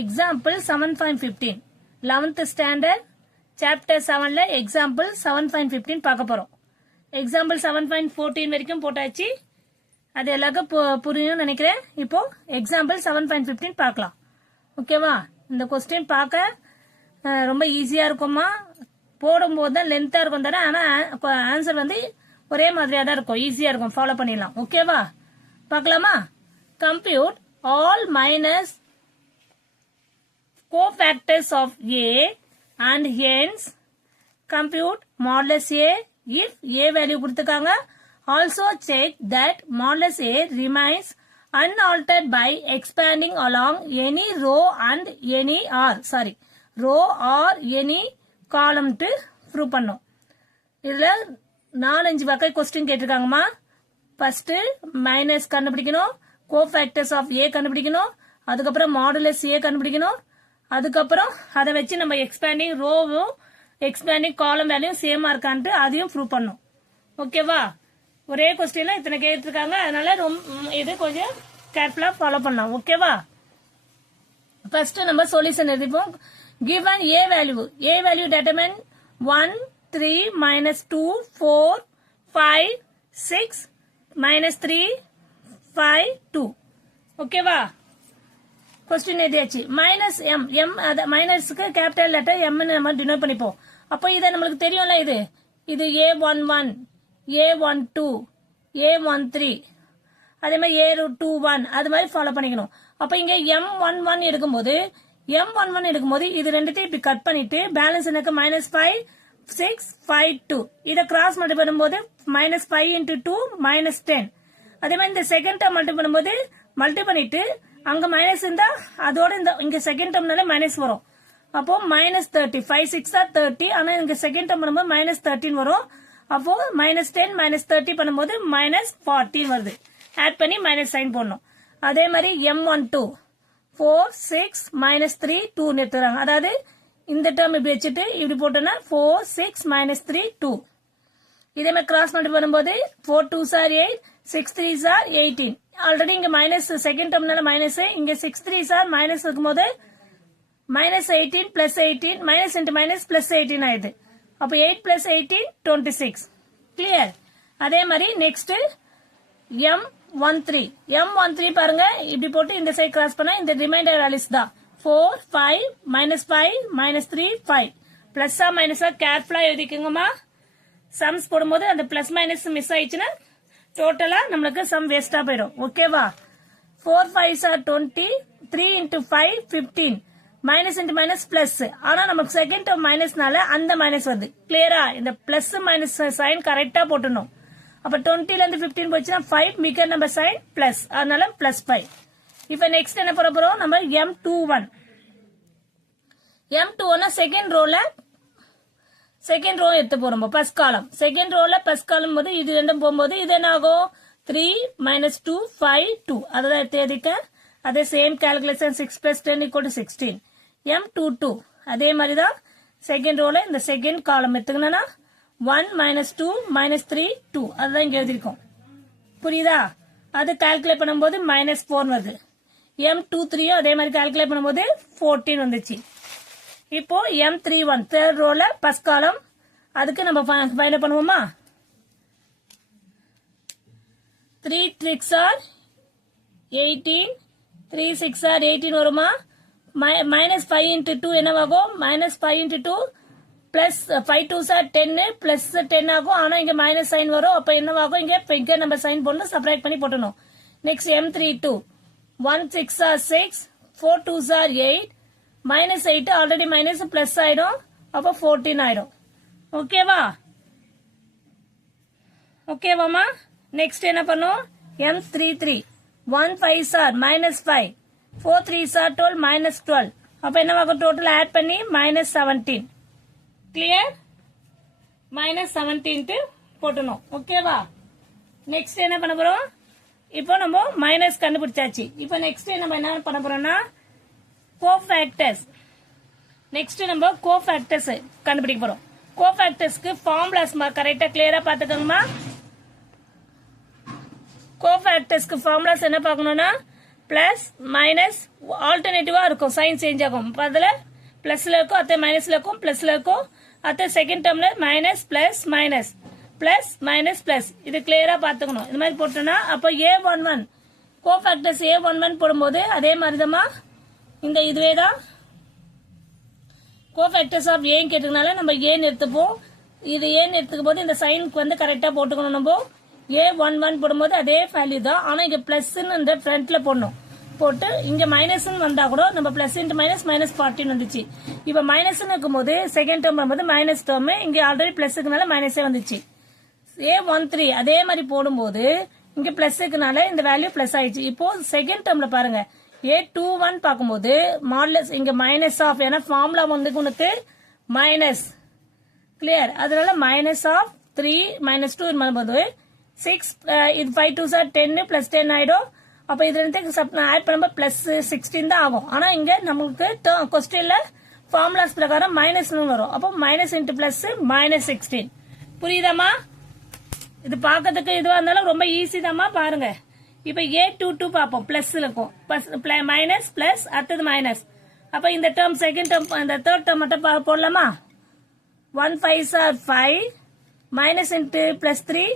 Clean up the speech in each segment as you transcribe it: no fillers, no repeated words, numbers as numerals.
example 7.15 11th standard chapter 7ல example 7.15 பார்க்க போறோம். example 7.14 வரைக்கும் போட்டாச்சு. அது எல்லாருக்கும் புரியும் நினைக்கிறேன். இப்போ example 7.15 பார்க்கலாம். ஓகேவா? இந்த क्वेश्चन பார்க்க ரொம்ப ஈஸியா இருக்குமா? போடும்போது தான் லென்த்தா இருக்கும் தானே, ஆனா ஆன்சர் வந்து ஒரே மாதிரியா தான் இருக்கும், ஈஸியா இருக்கும், ஃபாலோ பண்ணிடலாம். ஓகேவா? பார்க்கலாமா? Compute all minus cofactors of A and hence compute modulus A if A value கொடுத்துக்காங்க. Also check that modulus A remains unaltered by expanding along any row and any row or any column to prove பண்ணும். இதுல 4-5 வகை question கேட்டிருக்காங்கம்மா. First minus கண்டுபிடிக்கணும், cofactors of ஏ கண்டுபிடிக்கணும், அதுக்கப்புறம் modulus ஏ கண்டுபிடிக்கணும், அதுக்கப்புறம் அதை வச்சு நம்ம எக்ஸ்பேண்டிங் ரோவும் எக்ஸ்பேண்டிங் காலம் வேல்யூம் சேமா இருக்கான்ட்டு அதையும் ப்ரூவ் பண்ணும். ஓகேவா? ஒரே கொஸ்டின்ல இத்தனை கேட்டிருக்காங்க, அதனால இது கொஞ்சம் கேர்ஃபுல்லா ஃபாலோ பண்ணலாம். ஓகேவா? ஃபர்ஸ்ட் நம்ம solution எழுதிப்போம். given a value determine 1 3 minus 2 4 5 6 minus 3 5 2. ஓகேவா? क्वेश्चन எழுதியாச்சு. மைனஸ் எம் மைனஸ்க்கு கேபிட்டல் லெட்டர் எம் நம்ம டினோட் பண்ணிப்போம். அப்போ இதை நம்மளுக்கு தெரியும்ல, இது A11 A12 A13 அதே மாதிரி A21 அது மாதிரி ஃபாலோ பண்ணிக்கணும். அப்ப இங்க M11 எடுக்கும்போது இது ரெண்டுத்தையும் இப்படி கட் பண்ணிட்டு பேலன்ஸ் எனக்கு -5 6 5 2 இதை கிராஸ் மல்டிப்ளை பண்ணும்போது -5 into 2 -10. அதே மாதிரி இந்த செகண்ட் டேர்ம் மல்டிப்ளை பண்ணும்போது மல்டிப்ளை பண்ணிட்டு அங்க மைனஸ் இருந்தா அதோட இங்க செகண்ட் டேர்ம்னால மைனஸ் வரும். அப்போ -30 5 6 30. ஆனா இங்க செகண்ட் டேர்ம் பண்ணும்போது -13 வரும். அப்போ -10 -30 பண்ணும்போது -14 வருது. ஆட் பண்ணி மைனஸ் சைன் போடணும். அதே மாதிரி M12 4 6 -3 2 எடுத்துறாங்க. அதாவது இந்த டேர்ம் இப்படி வச்சுட்டு இப்படி போட்டோம்னா 4 6 -3 2. இதே மாதிரி கிராஸ் மல்டிப்ளை பண்ணும்போது 4 2s are 8 6 3s are 18. Already இங்க மைனஸ் செகண்ட் டேர்ம்னால மைனஸ், இங்க 6 3s are மைனஸ் இருக்கும்போது -18 +18 மைனஸ் இன்டு மைனஸ் +18 ஆயிடுது. அப்ப 8 + 18 26. கிளியர்? அதே மாதிரி நெக்ஸ்ட் M13 பாருங்க, இப்படி போட்டு இந்த சைடு கிராஸ் பண்ணா இந்த ரிமைண்டர் வேல்யூஸ் தான் 4 5 -5 -3 5. பிளஸ்ஸா மைனஸா கேர்ஃபுல்லா எழுதிக்கோங்கம்மா. சம்ஸ் போடும்போது அந்த பிளஸ் மைனஸ் மிஸ் ஆயிடுச்சுன்னா டோட்டலா நம்மளுக்கு சம் வேஸ்டா போயிடும். ஓகேவா? 4 5s are 20 3 into 5 15 minus into minus plus. ஆனா நமக்கு செகண்ட் டேர்ம் மைனஸ்னால அந்த மைனஸ் வருது. கிளியரா? இந்த பிளஸ் மைனஸ் சைன் கரெக்டா போட்டணும். அப்ப 20ல இருந்து 15 போச்சுன்னா 5 மிக நம்பர் சைன் பிளஸ், அதனால +5. இப்ப நெக்ஸ்ட் என்ன பண்ண போறோம்? நம்ம M21 செகண்ட் ரோ எடுத்து போறோம். ஃபர்ஸ்ட் காலம் செகண்ட் ரோல ஃபர்ஸ்ட் காலம் போது இது ரெண்டும் போகும்போது இது என்ன ஆகும்? 3 -2 5 2 அதான் எடுத்து எழுதிக்க. அதே சேம் கால்குலேஷன் 6 + 10 = 16. M22 அதே மாதிரிதான் செகண்ட் ரோல இந்த செகண்ட் காலம் எடுத்துக்கணும்னா 1 -2 -3 2 அதுதான் இங்க எழுதிருக்கோம். புரியுதா? அது கால்குலேட் பண்ணும்போது -4 வருது. M23 அதே மாதிரி கால்குலேட் பண்ணும்போது 14 வந்துச்சு. இப்போ M31 தேர்ட் ரோல ஃபர்ஸ்ட் காலம், அதுக்கு நம்ம ஃபைண்ட் பண்ணுவோமா? 3 6s are 18 3 6s are 18 வருமா? -5 into 2 என்னவாகும்? -5 into 2 plus 5 2s are 10 plus 10 ஆகும். ஆனா இங்க மைனஸ் சைன் வரும். அப்ப என்னவாகும்? இங்க நம்ம சைன் போடணும், சப்ராக்ட் பண்ணி போட்டணும். Next M32 1 6s are 6 4 2s are 8 -8 already minus plus ஆயிடும். அப்ப 14 ஆயிடும். ஓகேவாமா? நெக்ஸ்ட் என்ன பண்ணும்? M33 1 5s are -5 4 3s are 12 -12. அப்ப என்னவாகும்? டோட்டல் ஆட் பண்ணி -17. கிளியர்? -17 போட்டணும். ஓகேவா? நெக்ஸ்ட் என்ன பண்ண போறோம்? இப்போ நம்ம மைனஸ் கண்டுபிடிச்சாச்சு. இப்போ நெக்ஸ்ட் நம்ம என்ன பண்ண போறோம்னா கோஃபேக்டர்ஸ். நெக்ஸ்ட் நம்ம கோஃபேக்டர்ஸ் கண்டுபிடிக்க போறோம். கோஃபேக்டர்ஸ்க்கு ஃபார்முலாஸ் கரெக்டா கிளியரா பாத்துக்கோங்கம்மா. கோஃபேக்டர்ஸ்க்கு ஃபார்முலாஸ் என்ன பார்க்கணும்னா பிளஸ் மைனஸ் ஆல்டர்னேட்டிவா இருக்கும், சைன் சேஞ்ச் ஆகும். அதில் பிளஸ்ல இருக்கும், அத்தை மைனஸ்ல இருக்கும், பிளஸ்ல இருக்கும், அத்தை செகண்ட் டேர்ம்ல minus plus minus plus minus plus. இது கிளியரா பாத்துக்கணும். இது மாதிரி போட்டோம்னா அப்போ A11 கோஃபேக்டர்ஸ் A11 போடும்போது அதே மாதிரிதாம்மா இந்த இதுவே தான் கோஃபேக்டர்ஸ் ஆஃப் ஏன்னு கேட்டதுனால நம்ம ஏன்னு எடுத்துப்போம். இது ஏன்னு எடுத்துக்கும் போது இந்த சைனுக்கு வந்து கரெக்டா போட்டுக்கணும். நம்ம A11 போடும்போது அதே வேல்யூ தான், ஆனா இங்க பிளஸ் இந்த ஃப்ரண்ட்ல போடணும். போட்டு இங்க மைனஸ் வந்தா கூட நம்ம பிளஸ் இன்டு மைனஸ் மைனஸ் 14 வந்துச்சு. இப்ப மைனஸ் இருக்கும்போது செகண்ட் டேர்ம் வரும்போது மைனஸ் டேர்ம், இங்க ஆல்ரெடி பிளஸ்க்குனால மைனஸே வந்துச்சு. A13 அதே மாதிரி போடும்போது இங்க பிளஸ்க்குனால இந்த வேல்யூ பிளஸ் ஆயிடுச்சு. இப்போ செகண்ட் டேர்ம்ல பாருங்க A21 பார்க்கும்போது மாடலஸ் இங்க மைனஸ் ஆஃப், ஏன்னா ஃபார்முலா வந்து உனக்கு மைனஸ் கிளியர், அதனால மைனஸ் ஆஃப் 3 மைனஸ் 2 பண்ணும்போது 6 இது 5 2 சார் 10 பிளஸ் 10 ஆயிடும். அப்ப இதுல இருந்து ஆட் பண்ணும்போது பிளஸ் 16 தான் ஆகும். ஆனா இங்க நமக்கு கொஸ்டின்ல ஃபார்முலாஸ் பிரகாரம் மைனஸ் வரும். அப்போ மைனஸ் இன்டு பிளஸ் மைனஸ் 16. புரியுதாமா? இது பாக்கிறதுக்கு இதுவா இருந்தாலும் ரொம்ப ஈஸி தாமா. பாருங்க இப்ப A22 பார்ப்போம். பிளஸ் இருக்கும், மைனஸ் பிளஸ் அடுத்தது மைனஸ். அப்ப இந்த டேர்ம் செகண்ட் டேர்ம் இந்த தேர்ட் டேர்ம் மட்டும் போடலாமா? 1 5 or 5 minus into plus 3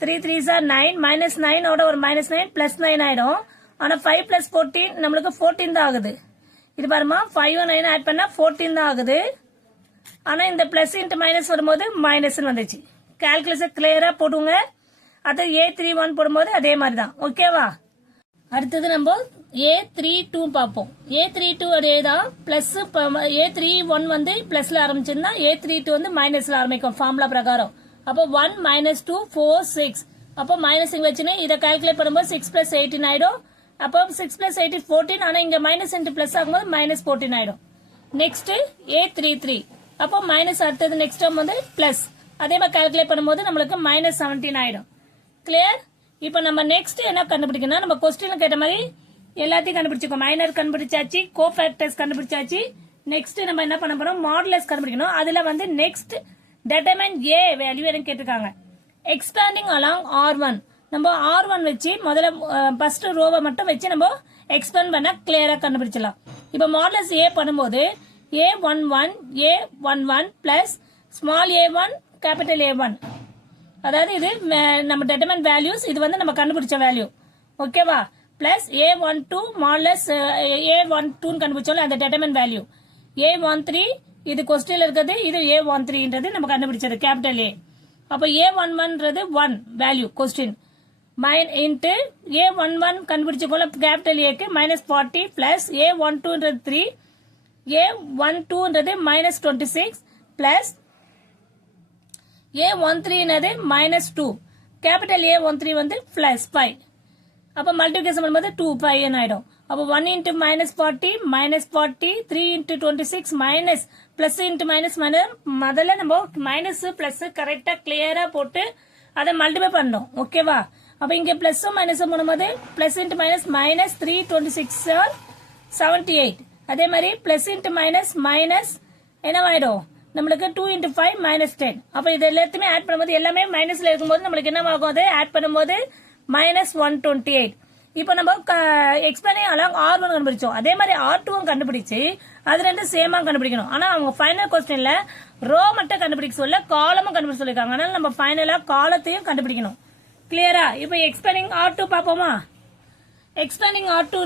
3 3 or 9 minus 9 ஓட ஒரு மைனஸ் 9 பிளஸ் 9 ஆயிடும். ஆனா 5 பிளஸ் 14 நம்மளுக்கு 14 தான் ஆகுது. இது பாருமா 5 9 ஆட் பண்ணா 14 தான் ஆகுது. ஆனா இந்த பிளஸ் இன்டு மைனஸ் வரும்போது மைனஸ் வந்துச்சு. கால்குலேஷன் கிளியரா போடுங்க. அது A31 போடும்போது அதே மாதிரி தான். ஓகேவா? அடுத்தது நம்ம A32 பார்ப்போம். A32 அதே தான், பிளஸ் A31 வந்து பிளஸ்ல ஆரம்பிச்சிருந்தா A32 வந்து மைனஸ்ல ஆரம்பிக்கும் ஃபார்முலா பிரகாரம். அப்போ 1 மைனஸ் 2 4 6. அப்போ மைனஸ் இங்க வச்சுன்னு இதை கால்குலேட் பண்ணும்போது 6 பிளஸ் 18 ஆயிடும். அப்போ 6 பிளஸ் 18 14. ஆனா இங்க மைனஸ் இன்டு பிளஸ் ஆகும்போது மைனஸ் 14 ஆயிடும். Next A33. அப்போ மைனஸ் அடுத்தது நெக்ஸ்ட் டேர்ம் வந்து பிளஸ், அதே மாதிரி கால்குலேட் பண்ணும்போது நம்மளுக்கு மைனஸ் 17 ஆயிடும். கிளியர்? இப்போ நம்ம நெக்ஸ்ட் என்ன கண்டுபிடிக்கணும், நம்ம கொஸ்டின்ல கேட்ட மாதிரி எல்லாத்தையும் கண்டுபிடிச்சிக்கோ. மைனர் கண்டுபிடிச்சாச்சு, கோஃபேக்டர்ஸ் கண்டுபிடிச்சாச்சு. நெக்ஸ்ட் நம்ம என்ன பண்ண போறோம், மாடுலஸ் கண்டுபிடிக்கணும். அதுல வந்து நெக்ஸ்ட் determine A வேல்யூ என்ன கேட்டிருக்காங்க. எக்ஸ்பேண்டிங் அலாங் R1 நம்ம R1 வச்சு முதல்ல ஃபர்ஸ்ட் ரோவை மட்டும் வச்சு நம்ம எக்ஸ்பேண்ட் பண்ண கிளியரா கண்டுபிடிச்சலாம். இப்போ மாடுலஸ் A பண்ணும்போது A11 A11 plus small A1 capital A1, அதாவது இது நம்ம determine values, இது வந்து நம்ம கண்டுபிடிச்ச வேல்யூ. ஓகேவா? பிளஸ் A12 மாடுலஸ் A12 கண்டுபிடிச்சோம் அந்த determine வேல்யூ. A13 இது கொஸ்டின்ல இருக்கிறது, இது A13ன்றது நம்ம கண்டுபிடிச்சது கேபிட்டல் A. அப்ப A11ன்றது 1 வேல்யூ கொஸ்டின் மைன் இன்டு A11 கண்டுபிடிச்ச கேபிட்டல் A க்கு மைனஸ் 40 பிளஸ் A12ன்றது 3, A12ன்றது மைனஸ் 26 பிளஸ் A13ன்றது மைனஸ் 2, கேபிட்டல் A13 வந்து பிளஸ் 5. அப்ப மல்டிபிகேஷன் பண்ணும்போது 2 5 ஆயிடும். அப்போ 1 into minus 40 minus 40 3 into 26 minus plus into minus minus. முதல்ல நம்ம மைனஸ் பிளஸ் கரெக்டா கிளியரா போட்டு அதை மல்டிபை பண்ணணும். ஓகேவா? அப்ப இங்க பிளஸ் மைனஸ் பண்ணும்போது பிளஸ் இன்டு மைனஸ் மைனஸ் 3 26 78. அதே மாதிரி பிளஸ் இன்டு மைனஸ் மைனஸ் என்னவாயிடும் நம்மளுக்கு 2 இன்டு 5 மைனஸ் 10. அப்ப இது எல்லாத்தையுமே ஆட் பண்ணும்போது எல்லாமே மைனஸ்ல இருக்கும்போது நம்மளுக்கு என்ன ஆகும், அது ஆட் பண்ணும்போது மைனஸ் 128. இப்போ நம்ம எக்ஸ்பேண்டிங் அலாங் R1 கண்டுபிடிச்சோம். அதே மாதிரி R2 கண்டுபிடிச்சு அது ரெண்டு சேமா கண்டுபிடிக்கணும். ஆனா அவங்க ஃபைனல் கொஸ்டின்ல ரோ மட்டும் கண்டுபிடிக்க சொல்ல காலமும் கண்டுபிடிக்க சொல்லிருக்காங்க. அதனால நம்ம ஃபைனலா காலத்தையும் கண்டுபிடிக்கணும். கிளியரா? இப்போ எக்ஸ்பேண்டிங் R2 பாப்போமா? Expanding R2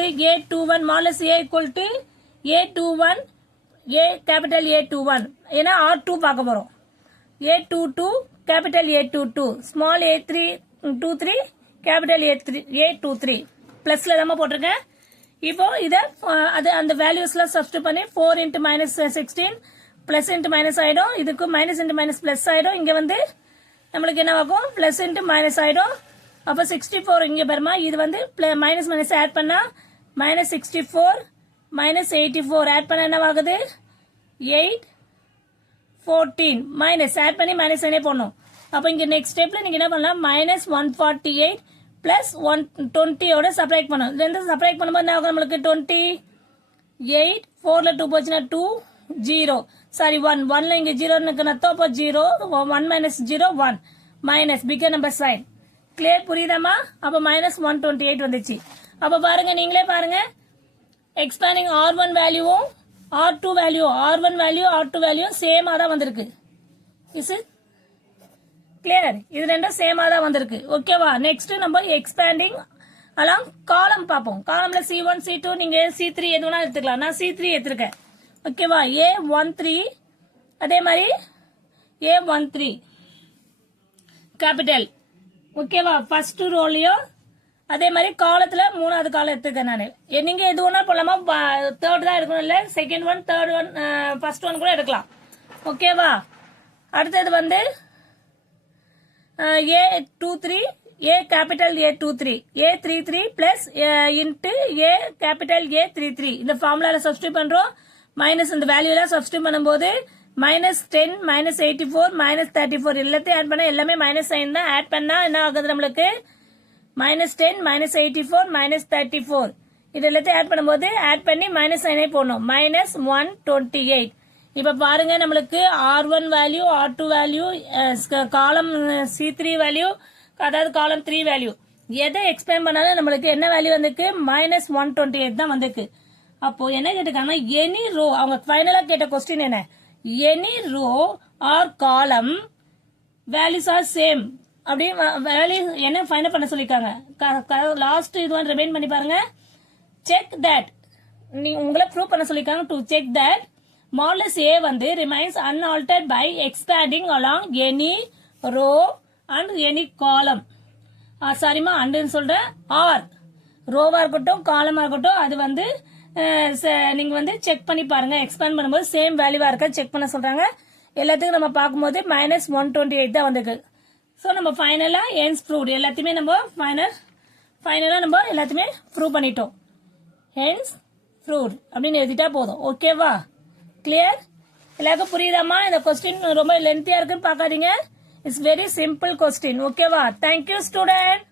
A21 modulus A equal to A21 A capital A21, ஏன்னா R2 பார்க்க போறோம். A22 capital A22 small A23 capital A23 பிளஸ்ல தான் போட்டிருக்கேன். இப்போ இத அது அந்த வேல்யூஸ்ல சப்ஸ்டிட்யூட் பண்ணி 4 into minus 16 plus into minus ஆயிடும். இதுக்கு மைனஸ் இன்டு மைனஸ் பிளஸ் ஆயிடும். இங்க வந்து நம்மளுக்கு என்ன ஆகும், பிளஸ் இன்டு மைனஸ் ஆயிடும். அப்ப 64 இங்க பெருமா இது வந்து மைனஸ் மைனஸ் ஆட் பண்ணா மைனஸ் 64 மைனஸ் 84 ஆட் பண்ண என்ன ஆகுது 8 14 மைனஸ் ஆட் பண்ணி மைனஸ் போடணும். அப்ப இங்க நெக்ஸ்ட் ஸ்டெப்ல நீங்க என்ன பண்ணலாம், மைனஸ் 148 பிளஸ் 120 சப்ராக்ட் பண்ணணும். ரெண்டு சப்ராக்ட் பண்ணும்போது என்ன ஆகும் நம்மளுக்கு 28 4ல 2 போச்சுன்னா 2 0 சாரி 1 1ல இங்க 0 இருக்குன்னா அப்போ 0 1 minus 0 1 minus figure number sign. Clear? புரியுதாமா? அப்ப மைனஸ் 128 வந்துச்சு. அப்ப பாருங்க நீங்களே பாருங்க எக்ஸ்பேண்டிங் R1 வேல்யூவும் R2 value R1 value R2 value சேமா தான் வந்திருக்கு. Is clear? இது ரெண்டும் சேமா தான் வந்திருக்கு. ஓகேவா? நெக்ஸ்ட் நம்ம எக்ஸ்பேண்டிங் அலாம் காலம் பார்ப்போம். காலம்ல C1 C2 நீங்க C3 எது வேணா எடுத்துக்கலாம். நான் C3 எடுத்திருக்கேன். ஓகேவா? A13 அதே மாதிரி A13 கேபிட்டல். ஓகேவா? ஃபர்ஸ்ட் ரோலையும் அதே மாதிரி காலத்துல மூணாவது காலம் எடுத்துக்கேன் நான். நீங்க எது ஒன்னா போலாமா? தேர்ட் தான் எடுக்கணும் இல்ல, second one third one first one கூட எடுக்கலாம். ஓகேவா? அடுத்தது வந்து A23 A capital A23 A33 plus into A capital A33 இந்த ஃபார்முலால சப்ஸ்டிட்யூட் பண்றோம். மைனஸ் இந்த வேல்யூ எல்லாம் சப்ஸ்டிட்யூட் பண்ணும்போது -10 -84 -34 எல்லாத்தையும் ஆட் பண்ணா எல்லாமே மைனஸ் சைன் தான். ஆட் பண்ணா என்ன ஆகுது நம்மளுக்கு? -10 -84 -34 இது எல்லாத்தையும் ஆட் பண்ணும்போது ஆட் பண்ணி மைனஸ் சைனே போடணும். -128. இப்ப பாருங்க நம்மளுக்கு R1 வேல்யூ R2 வேல்யூ காலம் C3 வேல்யூ அதாவது காலம் 3 வேல்யூ எதை எக்ஸ்பேண்ட் பண்ணாலும் நம்மளுக்கு என்ன வேல்யூ வந்திருக்கு? -128 தான் வந்திருக்கு. அப்போ என்ன கேட்டிருக்காங்கன்னா எனி ரோ, அவங்க ஃபைனலா கேட்ட கொஸ்டின் என்ன? Any row or column values are same அப்படி வேல்யூ என்ன ஃபைண்ட் பண்ண சொல்லிருக்காங்க. லாஸ்ட் இது ஒன் ரிமைண்ட் பண்ணி பாருங்க. செக் தட் நீ உங்களை ப்ரூவ் பண்ண சொல்லிருக்காங்க. To check that modulus A வந்து remains unaltered by expanding along any row and any column. சாரிமா அண்டுன்னு சொல்றேன். ஆர் ரோவா இருக்கட்டும் காலமா இருக்கட்டும் அது வந்து நீங்க வந்து செக் பண்ணி பாருங்க. எக்ஸ்பேண்ட் பண்ணும்போது சேம் வேல்யூவா இருக்கா செக் பண்ண சொல்றாங்க. எல்லாத்துக்கும் நம்ம பார்க்கும்போது -128 தான் வந்திருக்கு. ஸோ நம்ம ஃபைனலா ஹென்ஸ் ப்ரூவ்ட் எல்லாத்தையுமே நம்ம ஃபைனலா நம்ம எல்லாத்தையுமே ப்ரூவ் பண்ணிட்டோம். ஹென்ஸ் ப்ரூவ்ட் அப்படின்னு எழுதிட்டா போதும். ஓகேவா? கிளியர்? எல்லாருக்கும் புரியுதாமா? இந்த கொஸ்டின் ரொம்ப லென்த்தியா இருக்குன்னு பார்க்காதீங்க. It's very simple question. ஓகேவா? Thank you student.